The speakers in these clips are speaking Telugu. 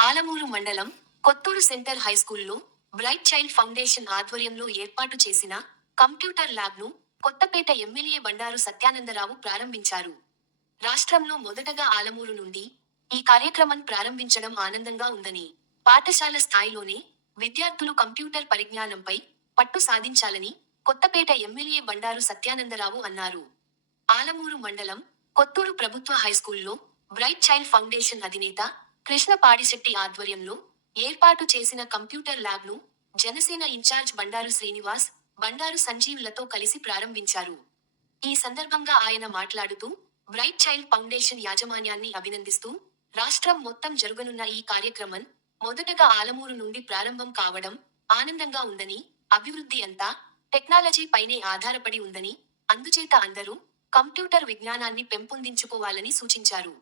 ఆలమూరు మండలం కొత్తూరు సెంటర్ హైస్కూల్లో బ్రైట్ చైల్డ్ ఫౌండేషన్ ఆధ్వర్యంలో ఏర్పాటు చేసిన కంప్యూటర్ ల్యాబ్ను కొత్తపేట ఎమ్మెల్యే బండారు సత్యానందరావు ప్రారంభించారు. రాష్ట్రంలో మొదటగా ఆలమూరు నుండి ఈ కార్యక్రమం ప్రారంభించడం ఆనందంగా ఉందని పాఠశాల స్థాయిలోనే విద్యార్థులు కంప్యూటర్ పరిజ్ఞానంపై పట్టు సాధించాలని కొత్తపేట ఎమ్మెల్యే బండారు సత్యానందరావు అన్నారు. ఆలమూరు మండలం కొత్తూరు ప్రభుత్వ హైస్కూల్లో బ్రైట్ చైల్డ్ ఫౌండేషన్ అధినేత కృష్ణ పాడిశెట్టి ఆధ్వర్యంలో ఏర్పాటు చేసిన కంప్యూటర్ ల్యాబ్ను జనసేన ఇన్ఛార్జ్ బండారు శ్రీనివాస్ బండారు సంజీవ్లతో కలిసి ప్రారంభించారు. ఈ సందర్భంగా ఆయన మాట్లాడుతూ బ్రైట్ చైల్డ్ ఫౌండేషన్ యాజమాన్యాన్ని అభినందిస్తూ రాష్ట్రం మొత్తం జరుగనున్న ఈ కార్యక్రమం మొదటగా ఆలమూరు నుండి ప్రారంభం కావడం ఆనందంగా ఉందని అభివృద్ధి అంతా టెక్నాలజీ పైనే ఆధారపడి ఉందని అందుచేత అందరూ కంప్యూటర్ విజ్ఞానాన్ని పెంపొందించుకోవాలని సూచించారు.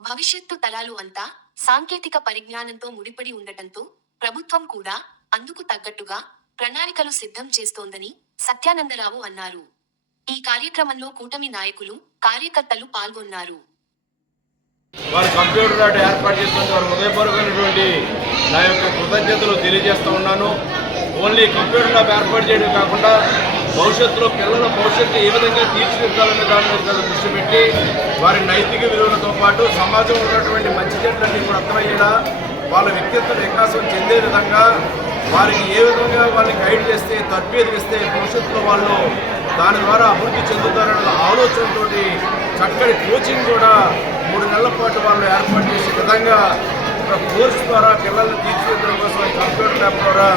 భవిష్యత్తు తరాలు అంతా సాంకేతిక పరిజ్ఞానంతో ముడిపడి ఉండటంతో ప్రభుత్వం కూడా అందుకు తగ్గట్టుగా ప్రణాళికలు సిద్ధం చేస్తోందని సత్యానందరావు అన్నారు. ఈ కార్యక్రమంలో కూటమి నాయకులు కార్యకర్తలు పాల్గొన్నారు. వారు కంప్యూటర్ ఆట ఏర్పాటు చేసినందుకు వారు హృదయపూర్వకమైనటువంటి నా యొక్క కృతజ్ఞతలు తెలియజేస్తూ ఉన్నాను. ఓన్లీ కంప్యూటర్ ల్యాబ్ ఏర్పాటు చేయడం కాకుండా భవిష్యత్తులో పిల్లల భవిష్యత్తు ఏ విధంగా తీర్చిదిద్దాలనే దాని మీద దృష్టి పెట్టి వారి నైతిక విలువలతో పాటు సమాజంలో ఉన్నటువంటి మంచి చెట్లన్నీ కూడా అర్థమయ్యేలా వాళ్ళ వ్యక్తిత్వ వికాసం చెందే విధంగా వారికి ఏ విధంగా వాళ్ళని గైడ్ చేస్తే తర్బీదు ఇస్తే భవిష్యత్తులో వాళ్ళు దాని ద్వారా అభివృద్ధి చెందుతారన్న ఆలోచనతోటి చక్కటి కోచింగ్ కూడా మూడు నెలల పాటు వాళ్ళు ఏర్పాటు చేసే విధంగా ఒక కోర్సు ద్వారా పిల్లల్ని తీర్చిదిద్దడం కోసం కంప్యూటర్ ల్యాబ్ ద్వారా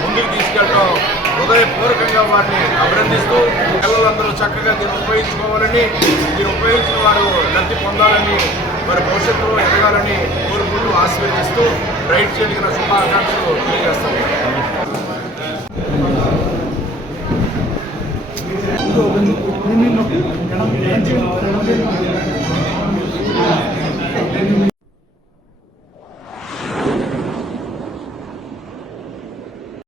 ముందుకు తీసుకెళ్ళడం హృదయపూర్వకంగా వారిని అభినందిస్తూ పిల్లలందరూ చక్కగా దీన్ని ఉపయోగించుకోవాలని దీన్ని ఉపయోగించిన వారు లబ్ధి పొందాలని మరి భవిష్యత్తులో ఎదగాలని కోరుకుంటూ ఆశీర్వదిస్తూ రైట్ చేయగలిగిన శుభాకాంక్షలు తెలియజేస్తాను నిన్ను